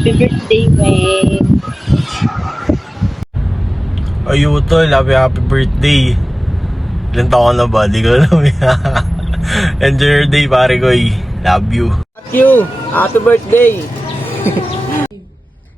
Happy birthday, Wayne. Ayo tol, happy birthday. Ilan taon na ba? Di ko alam. Enjoy your day pare ko. Love you. Thank you. Happy birthday.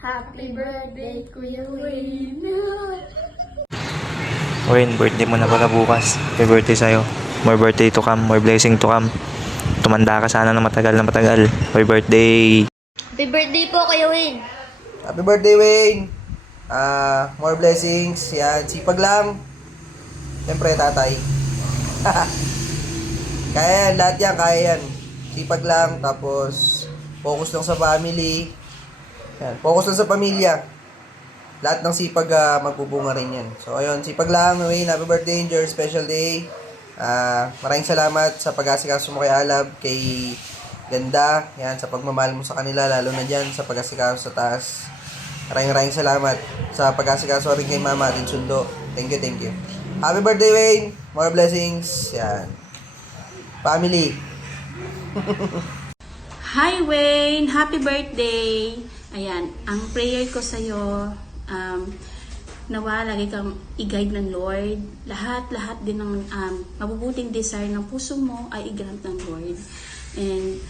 Happy birthday, Kuya Wayne. Wayne, birthday mo na pala bukas. Happy birthday sa'yo. More birthday to come, more blessing to come. Tumanda ka sana na matagal na matagal. Happy birthday! Happy birthday po, Kuya Wayne. Happy birthday, Wayne. More blessings. Yan, sipag lang. Siyempre, tatay. Kaya yan, lahat yan, kaya yan. Sipag lang, tapos focus lang sa family. Yan, focus lang sa pamilya. Lahat ng sipag magbubunga rin yan. So, ayun, sipag lang, Wayne. Happy birthday, enjoy your special day. Maraming salamat sa pag-asikaso mo kay Alab, kay Ganda, yan, sa pagmamahal mo sa kanila, lalo na dyan sa pag-asikaso sa taas. Maraming salamat sa pag-asikaso rin kay Mama at Sundo. Thank you, thank you. Happy birthday, Wayne. More blessings. Yan. Family. Hi Wayne! Happy birthday! Ayan, ang prayer ko sa'yo, nawa lagi kang i-guide ng Lord. Lahat din ng mabubuting desire ng puso mo ay i-grant ng Lord. And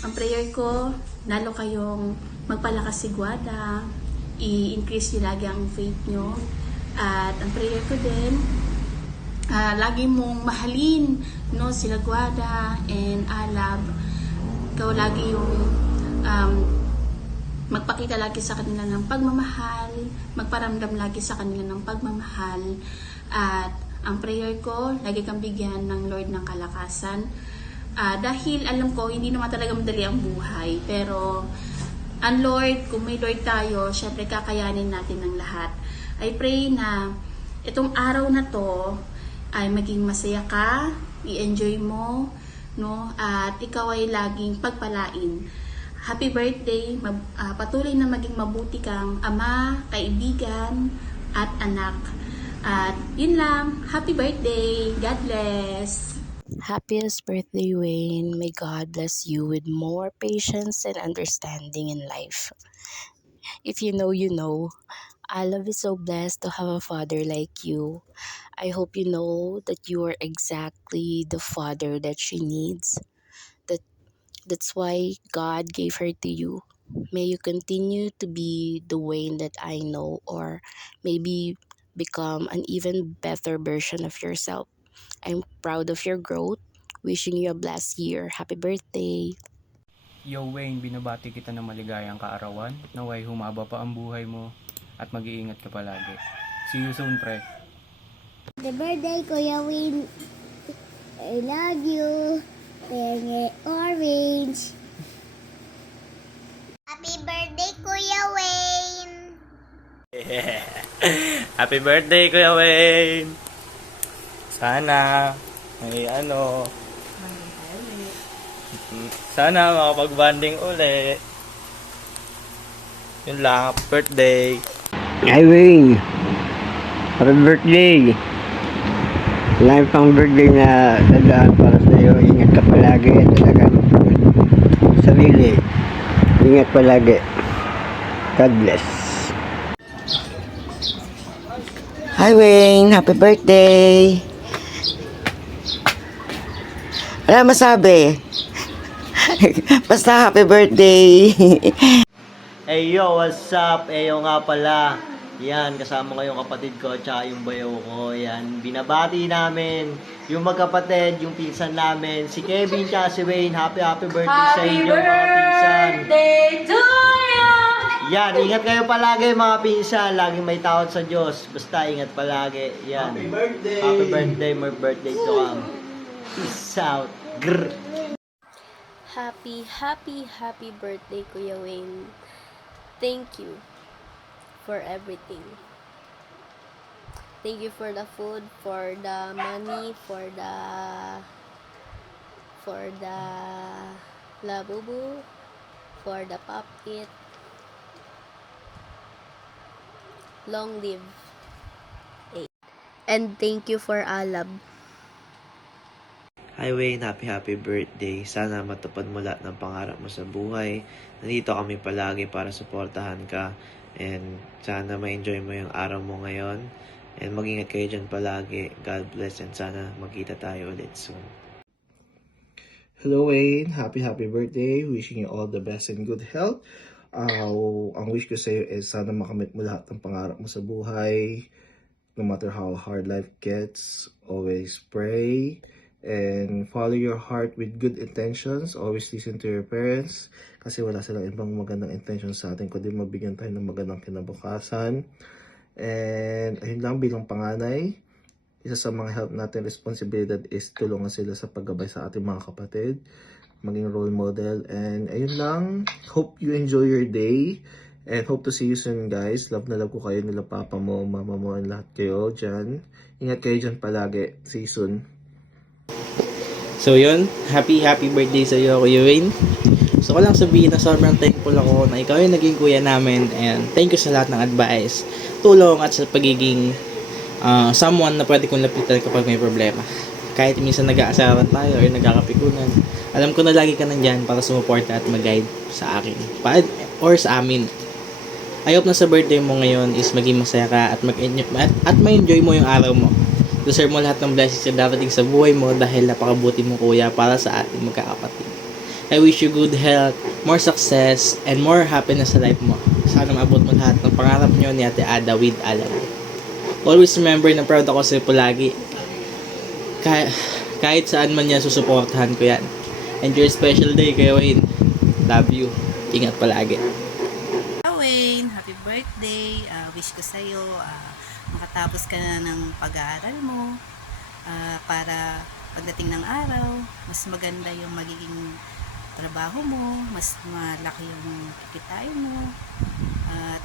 ang prayer ko, lalo kayong magpalakas si Guada, i-increase nyo lagi ang faith nyo. At ang prayer ko din, lagi mong mahalin no, sila Guada and Alab. Ikaw lagi yung magpakita lagi sa kanila ng pagmamahal, magparamdam lagi sa kanila ng pagmamahal. At ang prayer ko, lagi kang bigyan ng Lord ng kalakasan. Dahil alam ko, hindi naman talaga madali ang buhay. Pero ang Lord, kung may Lord tayo, syempre kakayanin natin ng lahat. I pray na itong araw na to ay maging masaya ka, i-enjoy mo, no? At ikaw ay laging pagpalain. Happy birthday, patuloy na maging mabuti kang ama, kaibigan, at anak. At yun lang, happy birthday, God bless! Happiest birthday, Wayne. May God bless you with more patience and understanding in life. If you know, you know. Alav is so blessed to have a father like you. I hope you know that you are exactly the father that she needs. That's why God gave her to you. May you continue to be the Wayne that I know, or maybe become an even better version of yourself. I'm proud of your growth. Wishing you a blessed year. Happy birthday! Yo Wayne, binabati kita ng maligayang kaarawan. Naway humaba pa ang buhay mo at mag-iingat ka palagi. See you soon, pre. Happy birthday, Kuya Wayne. I love you. Penge orange. Happy birthday, Kuya Wayne. Happy birthday, Kuya Wayne. Sana sana makapag-banding uli. Yun lang, happy birthday. Hi Wayne, happy birthday. Life pang birthday na dadaan para sa iyo. Ingat ka palagi, talagang sarili. Ingat palagi. God bless. Hi Wayne, happy birthday. Wala masabi. Basta happy birthday. Hey yo, what's up? Yo nga pala. Yan, kasama ko yung kapatid ko at saka yung bayaw ko. Yan, binabati namin yung magkapatid, yung pinsan namin, si Kevin at si Wayne. Happy birthday sa inyo mga pinsan. Happy birthday to you! Yan, ingat kayo palagi mga pinsan. Laging may tawad sa Diyos. Basta ingat palagi. Yan. Happy birthday! Happy birthday, more birthday to come. Peace out. Grr. Happy birthday, Kuya Wayne. Thank you for everything. Thank you for the food, for the money, for the labubu, for the pop it. Long live. And thank you for Alab. Hi Wayne, happy birthday. Sana matupad mo lahat ng pangarap mo sa buhay. Nandito kami palagi para suportahan ka. And sana ma-enjoy mo yung araw mo ngayon. And mag-ingat kayo dyan palagi. God bless and sana magkita tayo ulit soon. Hello Wayne, happy birthday. Wishing you all the best and good health. Ang wish ko sa iyo is sana makamit mo lahat ng pangarap mo sa buhay. No matter how hard life gets, always pray and follow your heart with good intentions. Always listen to your parents kasi wala silang ibang magandang intentions sa atin kundi mabigyan tayo ng magandang kinabukasan. And ayun lang, bilang panganay, isa sa mga help natin responsibilidad is tulungan sila sa paggabay sa ating mga kapatid, maging role model. And ayun lang, hope you enjoy your day and hope to see you soon guys. Love na love ko kayo nila papa mo, mama mo, and lahat kayo dyan. Ingat kayo dyan palagi. See you soon. So yun, happy birthday sa iyo, Kuya Wayne. So ko lang sabihin na sobrang thankful ako na ikaw yung naging kuya namin, and thank you sa lahat ng advice, tulong at sa pagiging someone na pwede kong lapitan kapag may problema. Kahit minsan nag-aasaran tayo or nagkakapikunan, alam ko na lagi ka nandyan para sumuporta at mag-guide sa akin or sa amin. I hope na sa birthday mo ngayon is maging masaya ka at ma-enjoy mo yung araw mo. Deserve mo lahat ng blessings na darating sa buhay mo dahil napakabuti mo kuya para sa ating magkakapatid. I wish you good health, more success, and more happiness sa life mo. Sana maabot mo lahat ng pangarap nyo ni Ate Ada with Alan. Always remember na proud ako sa'yo palagi. Kahit saan man yan, susuportahan ko yan. Enjoy your special day, Kuya Wayne. Love you. Ingat palagi. Wayne, happy birthday. Wish ko sa'yo makatapos ka na ng pag-aaral mo para pagdating ng araw, mas maganda yung magiging trabaho mo, mas malaki yung kikitain mo. At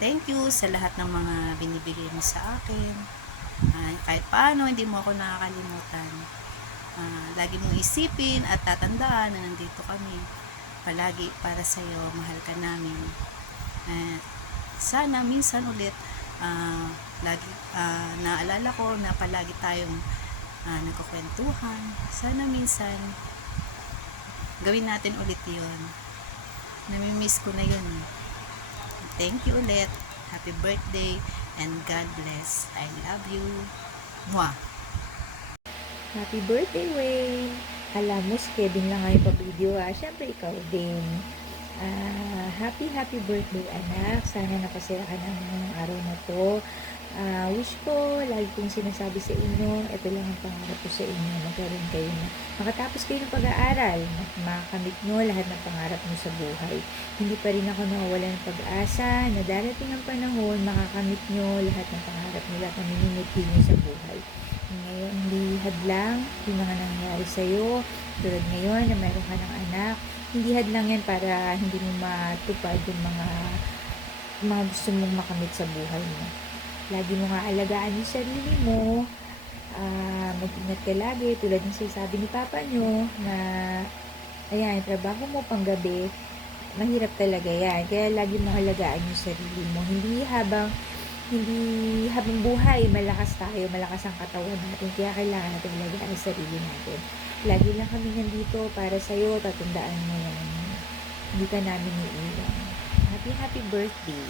thank you sa lahat ng mga binibigay mo sa akin. Kahit paano, hindi mo ako nakakalimutan. Lagi mong isipin at tatandaan na nandito kami palagi para sa'yo. Mahal ka namin. Sana minsan ulit lagi naalala ko na palagi tayong nagkukwentuhan. Sana minsan gawin natin ulit yun. Namimiss ko na yun. Thank you ulit. Happy birthday and God bless. I love you. Mwah! Happy birthday, Wayne! Alam mo, si Kevin lang ngayon pa-video Siyempre, ikaw din. Happy birthday, anak. Sana napasaya ka ng araw na to. Wish ko, lagi kong sinasabi sa inyo, ito lang ang pangarap ko sa inyo. Magkaroon kayo na, makatapos kayo ng pag-aaral, makakamit nyo lahat ng pangarap nyo sa buhay. Hindi pa rin ako nawawala ng pag-asa na darating ang panahon, makakamit nyo lahat ng pangarap nyo, lahat ng minumuti nyo sa buhay. Ngayon, hindi hadlang yung mga nangyayari sa'yo. Tulad ngayon na meron ka ng anak, hindi hadlang yan para hindi mo matupad yung mga gusto mong makamit sa buhay mo. Lagi mo nga alagaan yung sarili mo, mag-ingat ka lagi, tulad ng sinasabi ni Papa nyo, na ayan, trabaho mo panggabi, mahirap talaga yan. Kaya lagi mo alagaan yung sarili mo. Hindi habang buhay, malakas tayo, malakas ang katawan natin. Kaya kailangan natin alagaan ang sarili natin. Lagi lang kami nandito para sa'yo, tatandaan mo yan. Hindi ka namin iiwan. Happy birthday!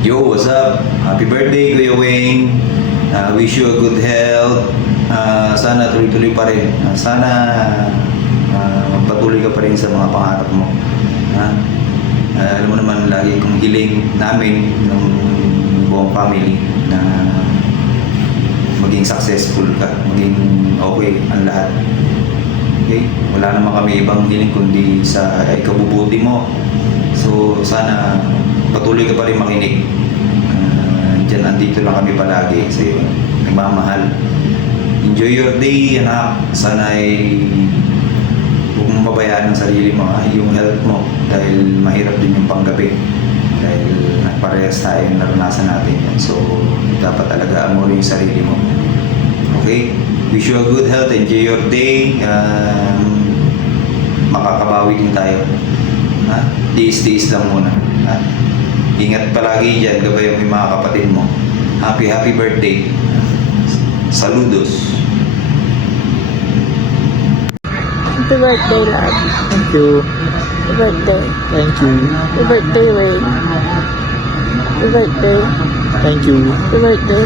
Yo, what's up? Happy birthday, Kuya Wayne. Wish you a good health. Sana tuloy-tuloy pa rin. Sana magpatuloy ka pa rin sa mga pangarap mo. Alam mo naman, lagi kong hiling namin ng buong family na maging successful ka, maging okay ang lahat. Okay? Wala naman kami ibang hiling kundi sa ikabubuti mo. So, sana patuloy ka pa rin makinig. Diyan, andito lang kami palagi sa iyo. Nagmamahal. Enjoy your day, anak. Sana ay huwag mong pabayaan ang sarili mo, yung health mo. Dahil mahirap din yung panggabi. Dahil parehas tayo, naranasan natin yan. So, dapat talaga amurin yung sarili mo. Okay? Wish you a good health. Enjoy your day. Makakabawi din tayo. Tiis-tiis lang muna. Ingat palagi dyan, gabay yung mga kapatid mo. Happy birthday. Saludos. Happy birthday, love. Thank you. Happy birthday. Thank you. Happy birthday, Wayne. Happy birthday. Thank you. Happy birthday.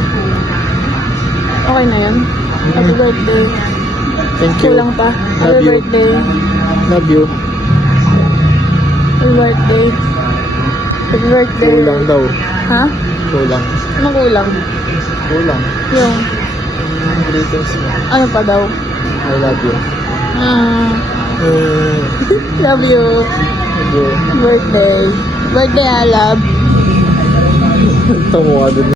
Okay na yan. Happy birthday. Thank you. Kulang pa. Love Happy you. birthday. Love you. Happy birthday. Happy birthday. Kulang daw. Ha? Kulang. Anong kulang? Kulang. Yung, Greetings mo. ano pa daw? I love you. Love you. Love you. Birthday. Birthday, I love. Tawa ka dun.